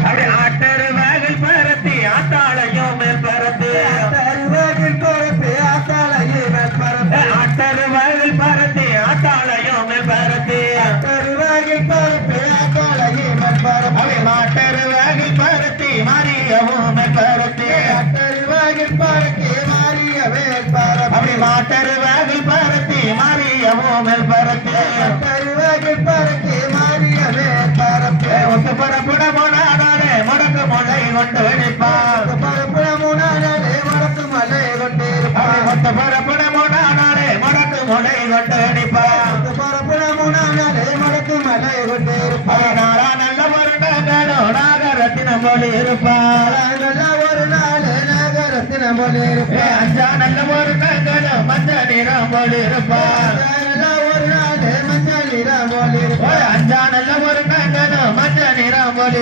அப்படி ஆட்டருவாகில் பரத்தி ஆத்தாளையும் மேல் பரத்து ஆட்டருவாகில் பரத்தி ஆத்தாளையும் மேல் பரத்து ஆட்டருவாகில் பரத்தி ஆத்தாளையும் மேல் பரத்து ஆட்டருவாகில் பரத்தி ஆத்தாளையும் மேல் பரத்து அவை மாட்டருவாகில் பரத்தி மாரியவும் மேல் பரத்து ஆட்டருவாகில் பரத்தி மாரிய மேல் பரத்து அப்படி மாட்டருவாகில் பரத்தி மாரியவும் மேல் பரத்து ஆட்டருவாகில் பரத்தி மாரிய மேல் பரத்து ஒத்து பரப்புட போனாலே முடக்கு முளை கொண்டு வெடிப்பான் பரப்புட முனாலே முடக்கு மலை கொண்டிருப்பான் ஒத்து பரப்புட போனாலே முடக்கு முளை கொண்டு வெடிப்பான் பரப்புட முனாலே முடக்கு மலை கொண்டிருப்பான் நாளா நல்ல ஒரு நாளும் நாகரத்தினம் போல இருப்பான் நல்ல ஒரு நாள் நகரத்தினம் போல இருப்பான் அஞ்சா நல்ல ஒரு நாளும் மஞ்ச நிறம் போல இருப்பான் நல்ல ஒரு நாள் மஞ்சள் நிறம் போல இருப்பான் அஞ்சா நல்ல ஒரு நாளும் மஞ்ச நிறம் போல